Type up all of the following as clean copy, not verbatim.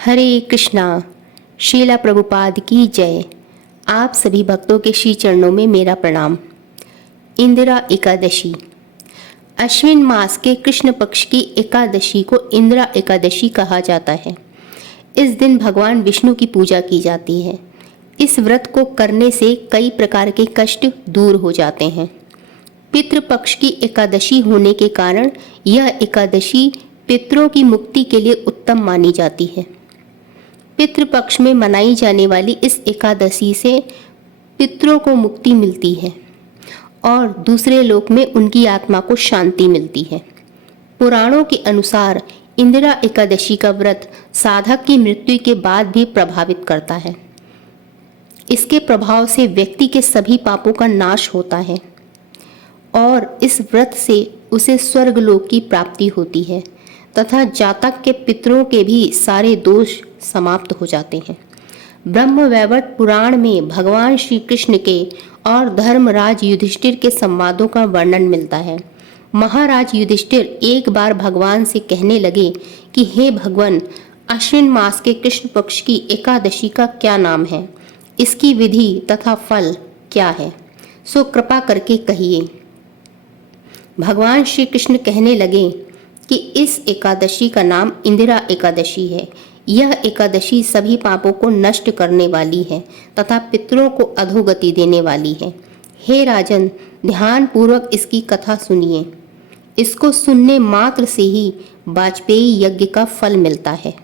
हरे कृष्णा। शीला प्रभुपाद की जय। आप सभी भक्तों के श्री चरणों में मेरा प्रणाम। इंदिरा एकादशी। अश्विन मास के कृष्ण पक्ष की एकादशी को इंदिरा एकादशी कहा जाता है। इस दिन भगवान विष्णु की पूजा की जाती है। इस व्रत को करने से कई प्रकार के कष्ट दूर हो जाते हैं। पितृपक्ष की एकादशी होने के कारण यह एकादशी पितरों की मुक्ति के लिए उत्तम मानी जाती है। पितृपक्ष में मनाई जाने वाली इस एकादशी से पितरों को मुक्ति मिलती है और दूसरे लोक में उनकी आत्मा को शांति मिलती है। पुराणों के अनुसार इंदिरा एकादशी का व्रत साधक की मृत्यु के बाद भी प्रभावित करता है। इसके प्रभाव से व्यक्ति के सभी पापों का नाश होता है और इस व्रत से उसे स्वर्गलोक की प्राप्ति होती है तथा जातक के पितरों के भी सारे दोष समाप्त हो जाते हैं। ब्रह्मवैवर्त पुराण में भगवान श्री कृष्ण के और धर्मराज युधिष्ठिर के संवादों का वर्णन मिलता है। महाराज युधिष्ठिर एक बार भगवान से कहने लगे कि हे भगवान, अश्विन मास के कृष्ण पक्ष की एकादशी का क्या नाम है, इसकी विधि तथा फल क्या है, सो कृपा करके कहिए। भगवान श्री कृष्ण कहने लगे कि इस एकादशी का नाम इंदिरा एकादशी है। यह एकादशी सभी पापों को नष्ट करने वाली है तथा पितरों को अधोगति देने वाली है। हे राजन, ध्यान पूर्वक इसकी कथा सुनिए। इसको सुनने मात्र से ही वाजपेयी यज्ञ का फल मिलता है।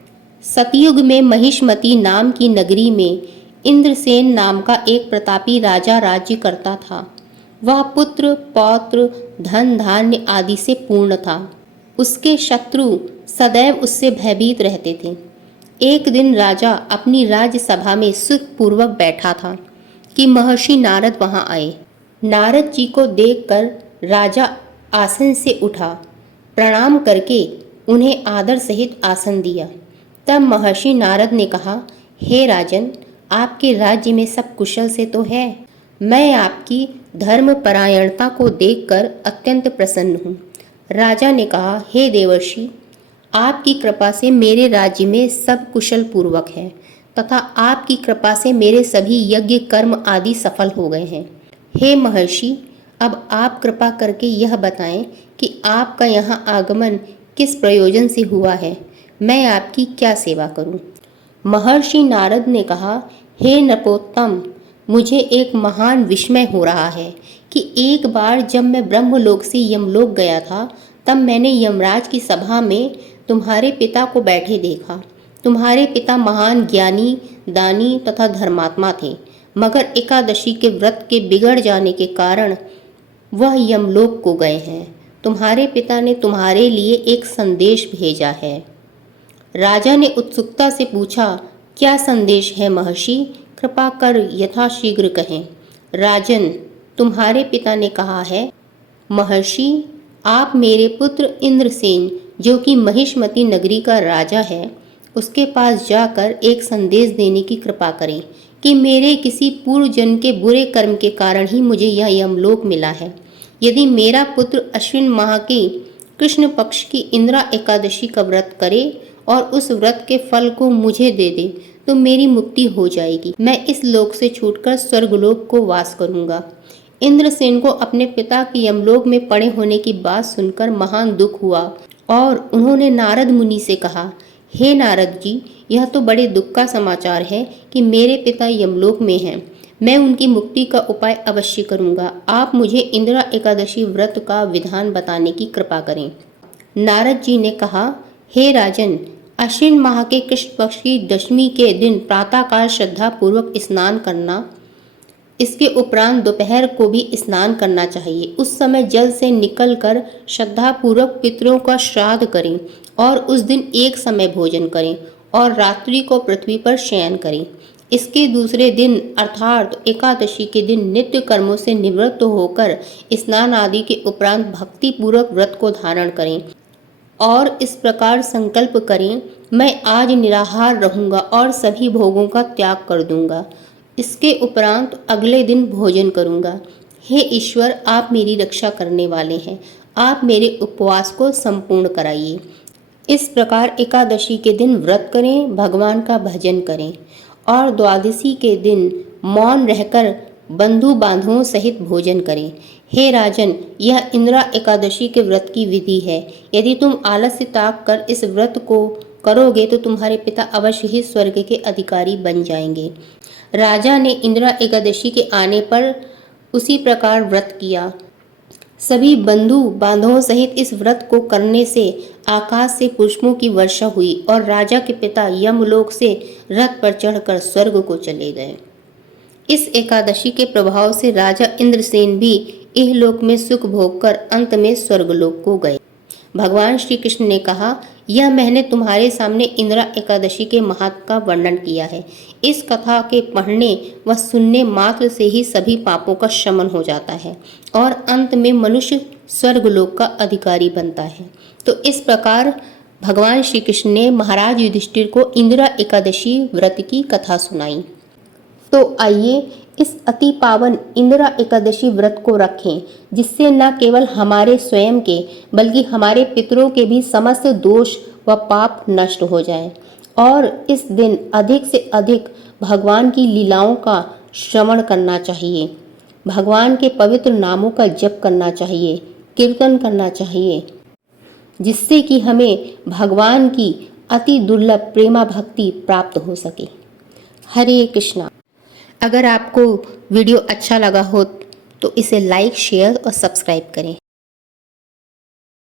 सतयुग में महिष्मती नाम की नगरी में इंद्रसेन नाम का एक प्रतापी राजा राज्य करता था। वह पुत्र पौत्र धन धान्य आदि से पूर्ण था। उसके शत्रु सदैव उससे भयभीत रहते थे। एक दिन राजा अपनी राज्य सभा में सुखपूर्वक बैठा था कि महर्षि नारद वहां आए। नारद जी को देखकर राजा आसन से उठा, प्रणाम करके उन्हें आदर सहित आसन दिया। तब महर्षि नारद ने कहा, हे राजन, आपके राज्य में सब कुशल से तो है। मैं आपकी धर्मपरायणता को देखकर अत्यंत प्रसन्न हूँ। राजा ने कहा, हे देवर्षि, आपकी कृपा से मेरे राज्य में सब कुशल पूर्वक है तथा आपकी कृपा से मेरे सभी यज्ञ कर्म आदि सफल हो गए हैं। हे महर्षि, अब आप कृपा करके यह बताएं कि आपका यहाँ आगमन किस प्रयोजन से हुआ है। मैं आपकी क्या सेवा करूं? महर्षि नारद ने कहा, हे नपोत्तम, मुझे एक महान विस्मय हो रहा है कि एक बार जब मैं ब्रह्मलोक से यमलोक गया था, तब मैंने यमराज की सभा में तुम्हारे पिता को बैठे देखा। तुम्हारे पिता महान ज्ञानी, दानी तथा धर्मात्मा थे, मगर एकादशी के व्रत के बिगड़ जाने के कारण वह यमलोक को गए हैं। तुम्हारे पिता ने तुम्हारे लिए एक संदेश भेजा है। राजा ने उत्सुकता से पूछा, क्या संदेश है महर्षि? कृपा कर यथाशीघ्र कहें। राजन, तुम्हारे पिता ने कहा है, महर्षि, आप मेरे पुत्र इंद्रसेन, जो कि महिष्मती नगरी का राजा है, उसके पास जाकर एक संदेश देने की कृपा करें कि मेरे किसी पूर्व जन्म के बुरे कर्म के कारण ही मुझे यह यमलोक मिला है। यदि मेरा पुत्र अश्विन माह की कृष्ण पक्ष की इंदिरा एकादशी का व्रत करे और उस व्रत के फल को मुझे दे दे तो मेरी मुक्ति हो जाएगी। मैं इस लोक से छूटकर स्वर्गलोक को वास करूंगा। इंद्रसेन को अपने पिता के यमलोक में पड़े होने की बात सुनकर महान दुख हुआ और उन्होंने नारद मुनि से कहा, हे नारद जी, यह तो बड़े दुख का समाचार है कि मेरे पिता यमलोक में हैं। मैं उनकी मुक्ति का उपाय अवश्य करूंगा। आप मुझे इंदिरा एकादशी व्रत का विधान बताने की कृपा करें। नारद जी ने कहा, हे राजन, अश्विन माह के कृष्ण पक्ष की दशमी के दिन प्रातःकाल श्रद्धा पूर्वक स्नान करना, इसके उपरांत दोपहर को भी स्नान करना चाहिए। उस समय जल से निकलकर श्रद्धापूर्वक पितरों का श्राद्ध करें और उस दिन एक समय भोजन करें और रात्रि को पृथ्वी पर शयन करें। इसके दूसरे दिन अर्थात एकादशी के दिन नित्य कर्मों से निवृत्त होकर स्नान आदि के उपरांत भक्ति पूर्वक व्रत को धारण करें और इस प्रकार संकल्प करें, मैं आज निराहार रहूंगा और सभी भोगों का त्याग कर दूंगा। इसके उपरांत अगले दिन भोजन करूंगा। हे ईश्वर, आप मेरी रक्षा करने वाले हैं। आप मेरे उपवास को संपूर्ण कराइए। इस प्रकार एकादशी के दिन व्रत करें, भगवान का भजन करें और द्वादशी के दिन मौन रहकर बंधु बांधवों सहित भोजन करें। हे राजन, यह इंदिरा एकादशी के व्रत की विधि है। यदि तुम आलस्य त्याग कर इस व्रत को करोगे तो तुम्हारे पिता अवश्य ही स्वर्ग के अधिकारी बन जाएंगे। राजा ने इंदिरा एकादशी के आने पर उसी प्रकार व्रत किया। सभी बंधु बांधवों सहित इस व्रत को करने से आकाश से पुष्पों की वर्षा हुई और राजा के पिता यमलोक से रथ पर चढ़कर स्वर्ग को चले गए। इस एकादशी के प्रभाव से राजा इंद्रसेन भी इहलोक में सुख भोग कर अंत में स्वर्गलोक को गए। भगवान श्री कृष्ण ने कहा, यह मैंने तुम्हारे सामने इंदिरा एकादशी के महत्व का वर्णन किया है। इस कथा के पढ़ने व सुनने मात्र से ही सभी पापों का शमन हो जाता है और अंत में मनुष्य स्वर्गलोक का अधिकारी बनता है। तो इस प्रकार भगवान श्री कृष्ण ने महाराज युधिष्ठिर को इंदिरा एकादशी व्रत की कथा सुनाई। तो आइए इस अति पावन इंदिरा एकादशी व्रत को रखें, जिससे न केवल हमारे स्वयं के बल्कि हमारे पितरों के भी समस्त दोष व पाप नष्ट हो जाएं। और इस दिन अधिक से अधिक भगवान की लीलाओं का श्रवण करना चाहिए, भगवान के पवित्र नामों का जप करना चाहिए, कीर्तन करना चाहिए, जिससे कि हमें भगवान की अति दुर्लभ प्रेमा भक्ति प्राप्त हो सके। हरे कृष्णा। अगर आपको वीडियो अच्छा लगा हो तो इसे लाइक, शेयर और सब्सक्राइब करें।